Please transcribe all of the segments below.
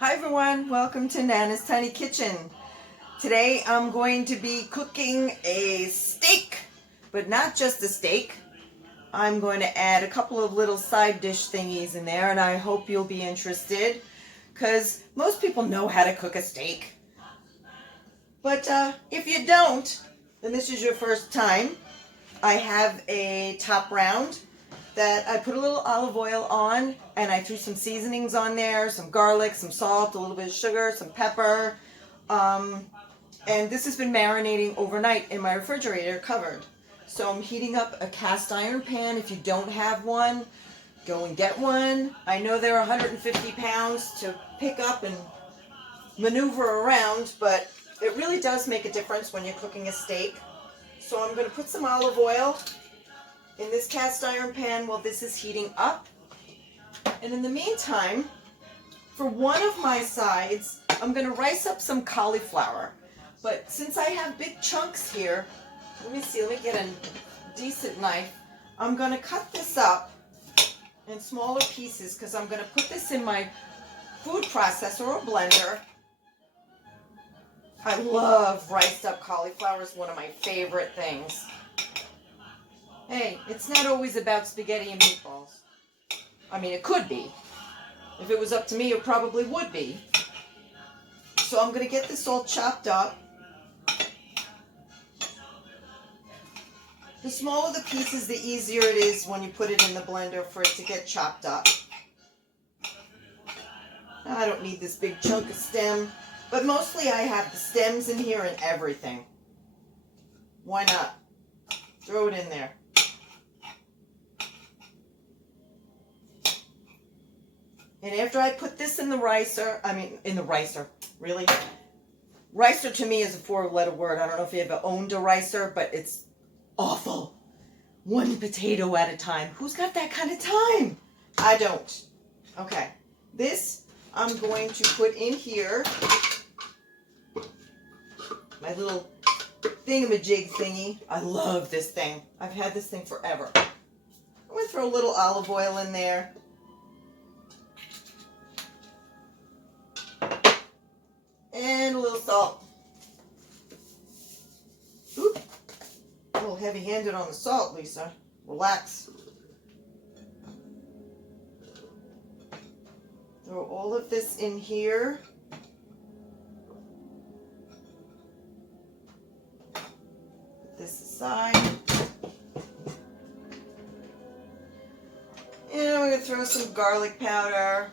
Hi everyone, welcome to Nana's Tiny Kitchen. Today I'm going to be cooking a steak, but not just a steak. I'm going to add a couple of little side dish thingies in there, and I hope you'll be interested because most people know how to cook a steak. But if you don't, and this is your first time, I have a top round that I put a little olive oil on, and I threw some seasonings on there, some garlic, some salt, a little bit of sugar, some pepper. And this has been marinating overnight in my refrigerator covered. So I'm heating up a cast iron pan. If you don't have one, go and get one. I know they're 150 pounds to pick up and maneuver around, but it really does make a difference when you're cooking a steak. So I'm going to put some olive oil in this cast iron pan while this is heating up. And in the meantime, for one of my sides, I'm going to rice up some cauliflower. But since I have big chunks here, let me get a decent knife. I'm going to cut this up in smaller pieces because I'm going to put this in my food processor or blender. I love riced up cauliflower. It's one of my favorite things. Hey, it's not always about spaghetti and meatballs. I mean, it could be. If it was up to me, it probably would be. So I'm going to get this all chopped up. The smaller the pieces, the easier it is when you put it in the blender for it to get chopped up. I don't need this big chunk of stem, but mostly I have the stems in here and everything. Why not? Throw it in there. And after I put this in the ricer, really? Ricer to me is a four-letter word. I don't know if you ever owned a ricer, but it's awful. One potato at a time. Who's got that kind of time? I don't. Okay. This I'm going to put in here. My little thingamajig thingy. I love this thing. I've had this thing forever. I'm going to throw a little olive oil in there. And a little salt. Oop. A little heavy-handed on the salt, Lisa. Relax. Throw all of this in here. Put this aside. And we're going to throw some garlic powder.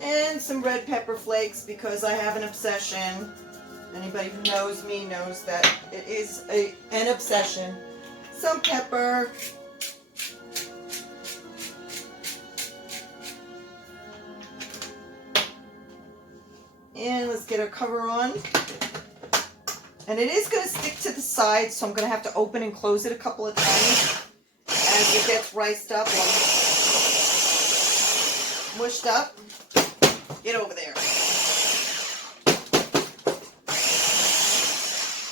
And some red pepper flakes because I have an obsession. Anybody who knows me knows that it is an obsession. Some pepper. And let's get our cover on. And it is going to stick to the sides, so I'm going to have to open and close it a couple of times as it gets riced up and mushed up. Get over there.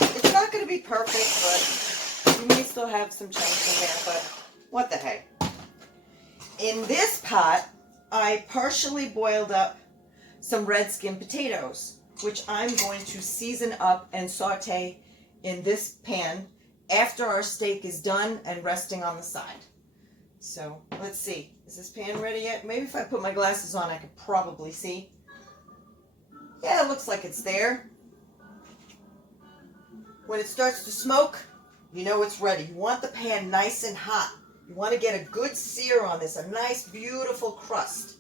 It's not going to be perfect, but you may still have some chunks in there, but what the heck. In this pot, I partially boiled up some Redskin potatoes, which I'm going to season up and saute in this pan after our steak is done and resting on the side. So, let's see. Is this pan ready yet? Maybe if I put my glasses on, I could probably see. Yeah, it looks like it's there. When it starts to smoke, you know it's ready. You want the pan nice and hot. You want to get a good sear on this, a nice, beautiful crust.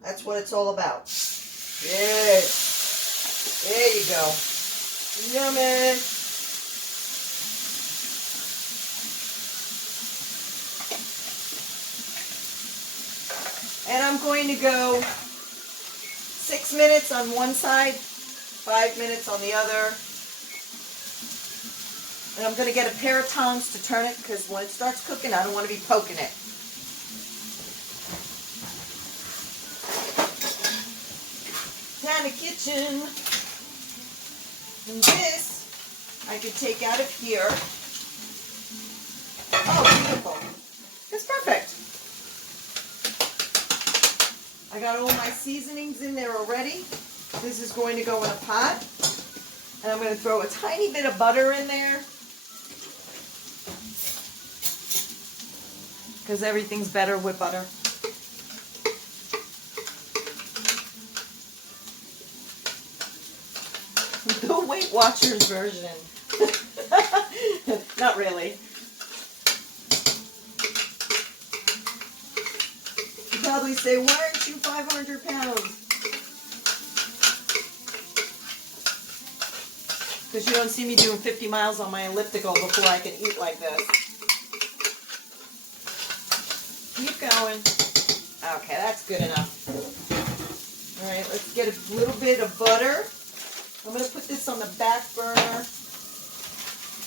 That's what it's all about. Good. There you go. Yummy. And I'm going to go 6 minutes on one side, 5 minutes on the other. And I'm going to get a pair of tongs to turn it because when it starts cooking, I don't want to be poking it. Tiny kitchen. And this I could take out of here. Oh, beautiful. It's perfect. I got all my seasonings in there already. This is going to go in a pot. And I'm going to throw a tiny bit of butter in there. Because everything's better with butter. The Weight Watchers version. Not really. You probably say, why aren't you 500 pounds? Because you don't see me doing 50 miles on my elliptical before I can eat like this. Keep going. Okay, that's good enough. All right, let's get a little bit of butter. I'm going to put this on the back burner.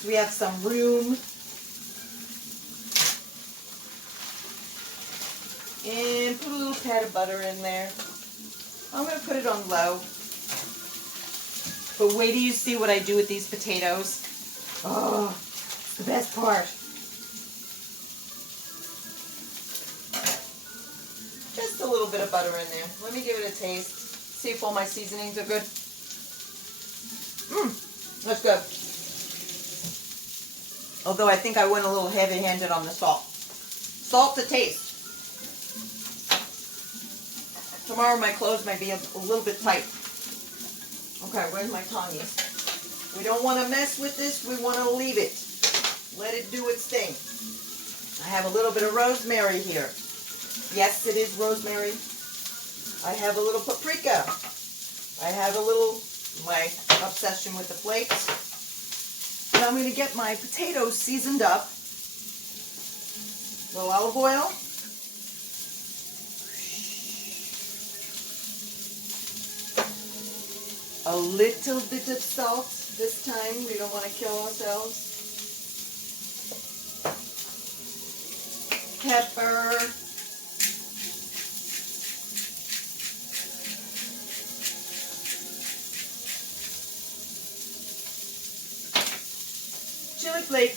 We have some room. And put a little pat of butter in there. I'm going to put it on low. But wait till you see what I do with these potatoes. Oh, it's the best part. Just a little bit of butter in there. Let me give it a taste. See if all my seasonings are good. That's good. Although I think I went a little heavy-handed on the salt. Salt to taste. Tomorrow my clothes might be a little bit tight. Okay, where's my tongs? We don't want to mess with this. We want to leave it. Let it do its thing. I have a little bit of rosemary here. Yes, it is rosemary. I have a little paprika. I have a little, my obsession with the flakes. And I'm going to get my potatoes seasoned up. A little olive oil. A little bit of salt this time. We don't want to kill ourselves. Pepper. Chili flake,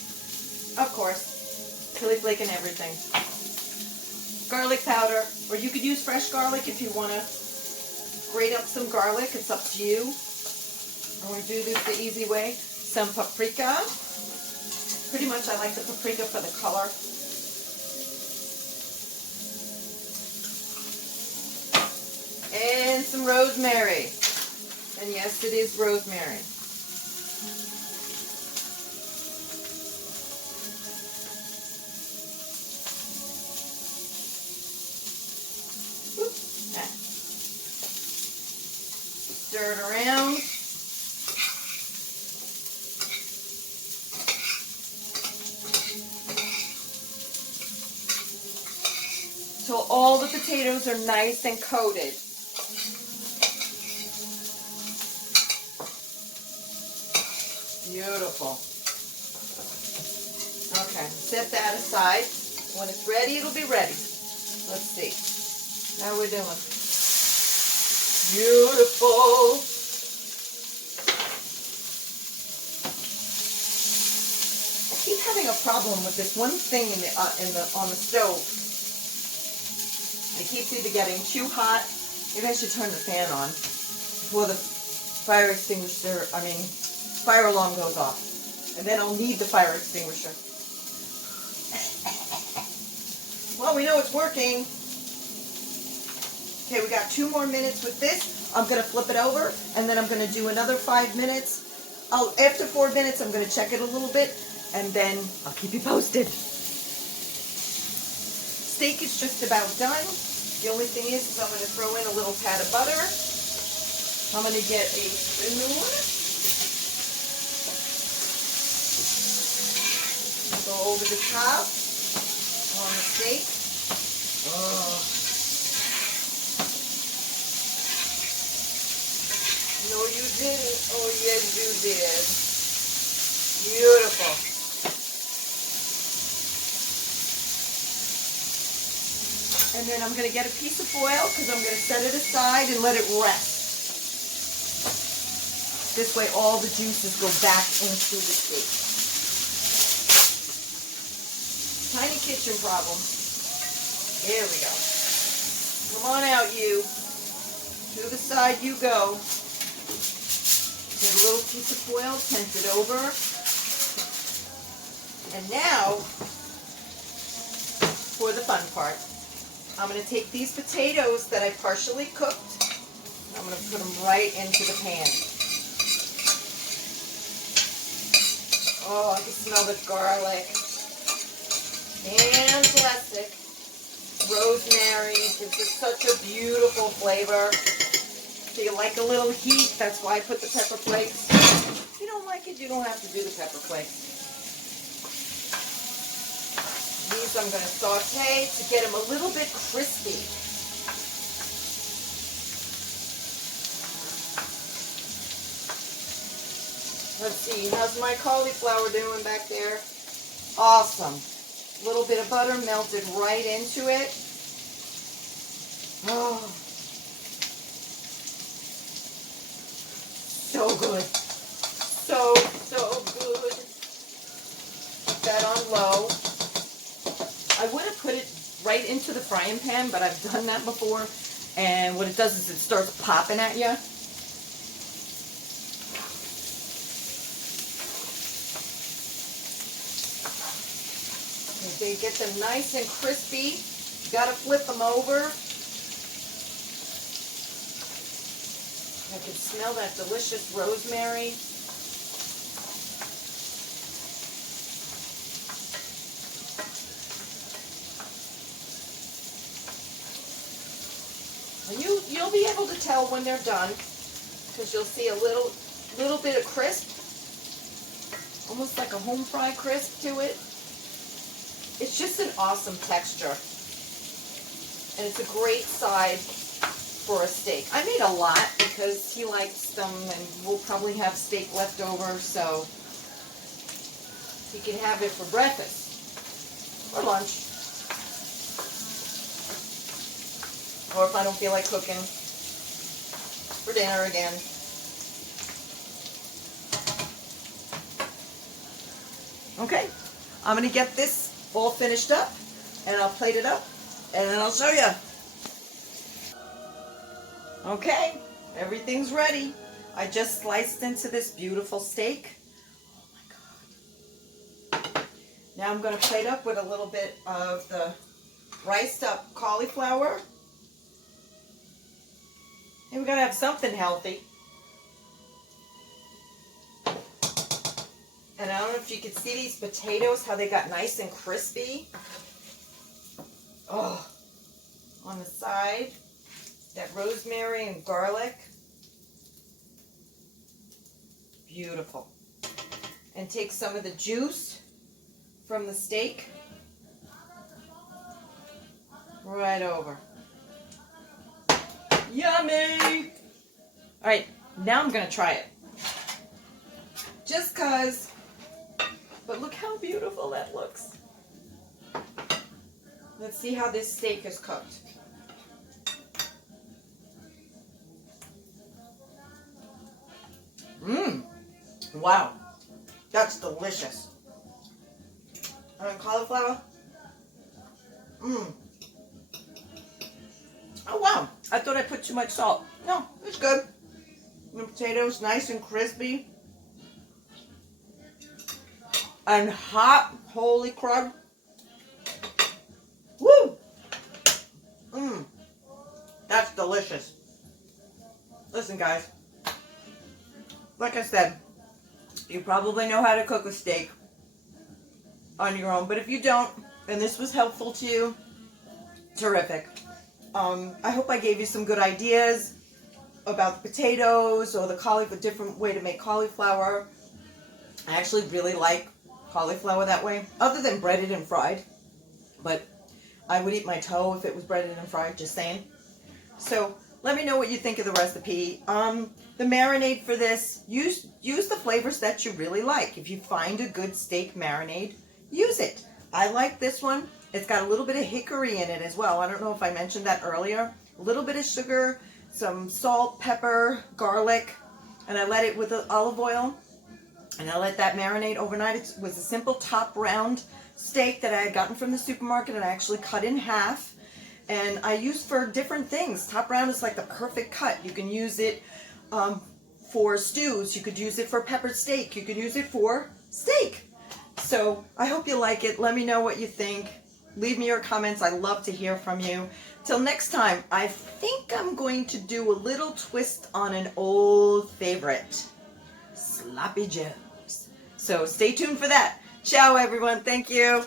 of course. Chili flake and everything. Garlic powder, or you could use fresh garlic if you want to grate up some garlic. It's up to you. I'm going to do this the easy way. Some paprika. Pretty much I like the paprika for the color. And some rosemary. And yes, it is rosemary. Stir it around. Till all the potatoes are nice and coated. Beautiful. Okay, set that aside. When it's ready, it'll be ready. Let's see. How we're doing. Beautiful. I keep having a problem with this one thing on the stove. It keeps either getting too hot. Maybe I should turn the fan on before the fire alarm goes off. And then I'll need the fire extinguisher. Well, we know it's working. Okay, we got 2 more minutes with this. I'm going to flip it over, and then I'm going to do another 5 minutes. After 4 minutes, I'm going to check it a little bit, and then I'll keep you posted. Steak is just about done. The only thing is I'm going to throw in a little pat of butter. I'm going to get a spoon. Go over the top on the steak. Oh. No, you didn't. Oh, yes, you did. Beautiful. And then I'm going to get a piece of foil because I'm going to set it aside and let it rest. This way all the juices go back into the steak. Tiny kitchen problem. Here we go. Come on out. without you. To the side you go. Get a little piece of foil, tent it over. And now, for the fun part. I'm going to take these potatoes that I partially cooked. I'm going to put them right into the pan. Oh, I can smell the garlic. Fantastic. Rosemary gives it such a beautiful flavor. So you like a little heat, that's why I put the pepper flakes. If you don't like it, you don't have to do the pepper flakes. These I'm going to saute to get them a little bit crispy. Let's see, how's my cauliflower doing back there? Awesome. A little bit of butter melted right into it. Oh, so good. So good. Put that on low. I would have put it right into the frying pan, but I've done that before. And what it does is it starts popping at you. They get them nice and crispy. You gotta flip them over. I can smell that delicious rosemary. And you'll be able to tell when they're done, because you'll see a little bit of crisp, almost like a home fry crisp to it. It's just an awesome texture, and it's a great side for a steak. I made a lot because he likes them, and we'll probably have steak left over, so he can have it for breakfast or lunch, or if I don't feel like cooking, for dinner again. Okay, I'm going to get this all finished up, and I'll plate it up, and then I'll show you. Okay, everything's ready. I just sliced into this beautiful steak. Oh my God. Now I'm going to plate up with a little bit of the riced up cauliflower. And we got to have something healthy. And I don't know if you can see these potatoes, how they got nice and crispy. Oh, on the side, that rosemary and garlic. Beautiful. And take some of the juice from the steak right over. Yummy! All right, now I'm going to try it. Just 'cause. But look how beautiful that looks. Let's see how this steak is cooked. Wow. That's delicious. And cauliflower. Oh wow. I thought I put too much salt. No, it's good. The potatoes nice and crispy. And hot, holy crud. Woo! That's delicious. Listen, guys. Like I said, you probably know how to cook a steak on your own. But if you don't, and this was helpful to you, terrific. I hope I gave you some good ideas about the potatoes or the different way to make cauliflower. I actually really like cauliflower that way, other than breaded and fried. But I would eat my toe if it was breaded and fried, just saying. So let me know what you think of the recipe. The marinade for this, use the flavors that you really like. If you find a good steak marinade, use it. I like this one. It's got a little bit of hickory in it as well. I don't know if I mentioned that earlier. A little bit of sugar, some salt, pepper, garlic, and I let it with the olive oil. And I let that marinate overnight. It was a simple top round steak that I had gotten from the supermarket, and I actually cut in half. and I use for different things. Top round is like the perfect cut. You can use it for stews. You could use it for peppered steak. You could use it for steak. So I hope you like it. Let me know what you think. Leave me your comments. I love to hear from you. Till next time, I think I'm going to do a little twist on an old favorite, Sloppy Joes. So stay tuned for that. Ciao, everyone. Thank you.